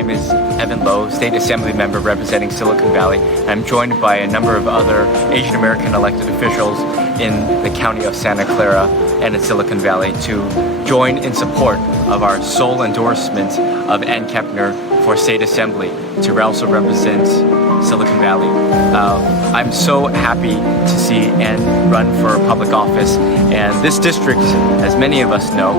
name is Evan Lowe, State Assembly member representing Silicon Valley. I'm joined by a number of other Asian American elected officials in the county of Santa Clara and in Silicon Valley to join in support of our sole endorsement of Ann Kepner for State Assembly to also represent Silicon Valley. I'm so happy to see Ann run for public office, and this district, as many of us know,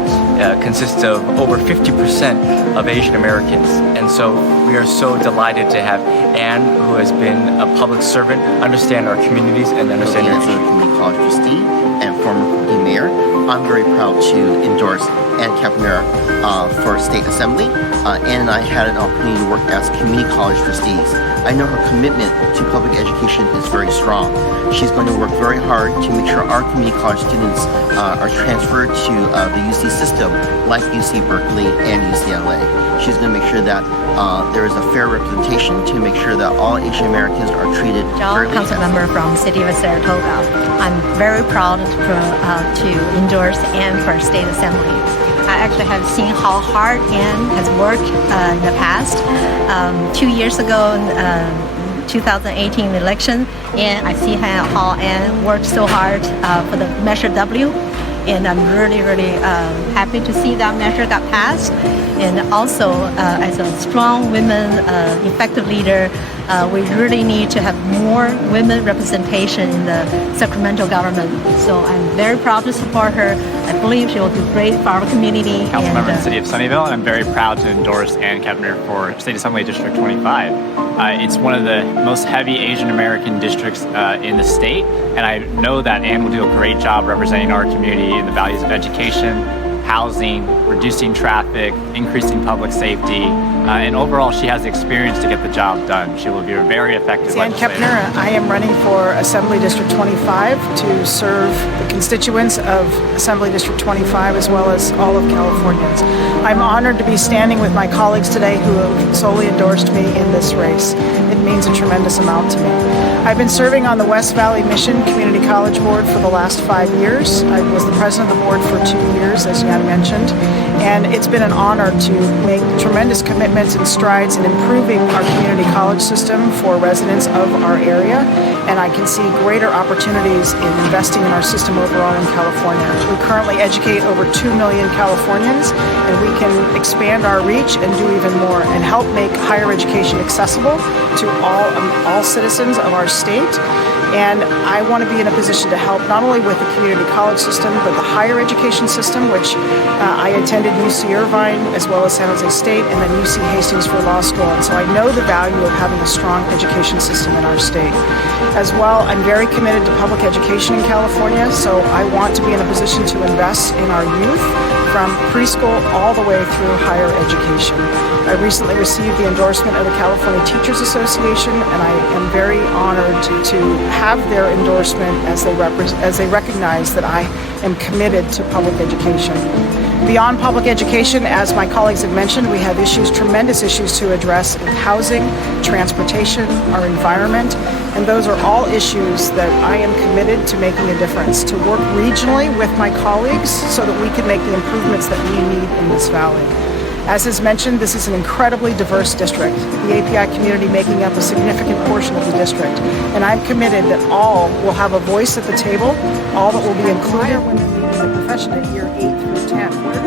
consists of over 50% of Asian Americans, and so we are so delighted to have Ann, who has been a public servant, understand our communities and understand as a community college trustee and former mayor. I'm very proud to endorse Ann Kepner for State Assembly. Ann and I had an opportunity to work as community college trustees. I know her commitment to public education is very strong. She's going to work very hard to make sure our community college students are transferred to the UC system, like UC Berkeley and UCLA. She's going to make sure that there is a fair representation to make sure that all Asian Americans are treated fairly. Council member from City of Saratoga. I'm very proud to endorse Ann for State Assembly. I actually have seen how hard Ann has worked in the past. 2 years ago, 2018 election, and I see how Ann worked so hard for the Measure W, and I'm really happy to see that measure got passed. And also, as a strong women, effective leader, we really need to have more women representation in the Sacramento government. So I'm very proud to support her. I believe she will do great for our community. Council member in the City of Sunnyvale, and I'm very proud to endorse Ann Kepner for State Assembly District 25. It's one of the most heavy Asian American districts in the state, and I know that Ann will do a great job representing our community in the values of education, housing, reducing traffic, increasing public safety, and overall she has the experience to get the job done. She will be a very effective legislator. Ann Kepner. I am running for Assembly District 25 to serve the constituents of Assembly District 25 as well as all of Californians. I'm honored to be standing with my colleagues today who have solely endorsed me in this race. It means a tremendous amount to me. I've been serving on the West Valley Mission Community College Board for the last 5 years. I was the president of the board for 2 years, as Jan mentioned, and it's been an honor to make tremendous commitments and strides in improving our community college system for residents of our area, and I can see greater opportunities in investing in our system overall in California. We currently educate over 2 million Californians, and we can expand our reach and do even more and help make higher education accessible to all citizens of our state. And I want to be in a position to help not only with the community college system, but the higher education system, which I attended UC Irvine as well as San Jose State, and then UC Hastings for law school. And so I know the value of having a strong education system in our state. As well, I'm very committed to public education in California, so I want to be in a position to invest in our youth from preschool all the way through higher education. I recently received the endorsement of the California Teachers Association, and I am very honored to have their endorsement as they recognize that I am committed to public education. Beyond public education, as my colleagues have mentioned, we have tremendous issues to address in housing, transportation, our environment, and those are all issues that I am committed to making a difference, to work regionally with my colleagues so that we can make the improvements that we need in this valley. As is mentioned, this is an incredibly diverse district, the API community making up a significant portion of the district, and I'm committed that all will have a voice at the table, all that will be included when they're leaving the profession at year 8 through 10.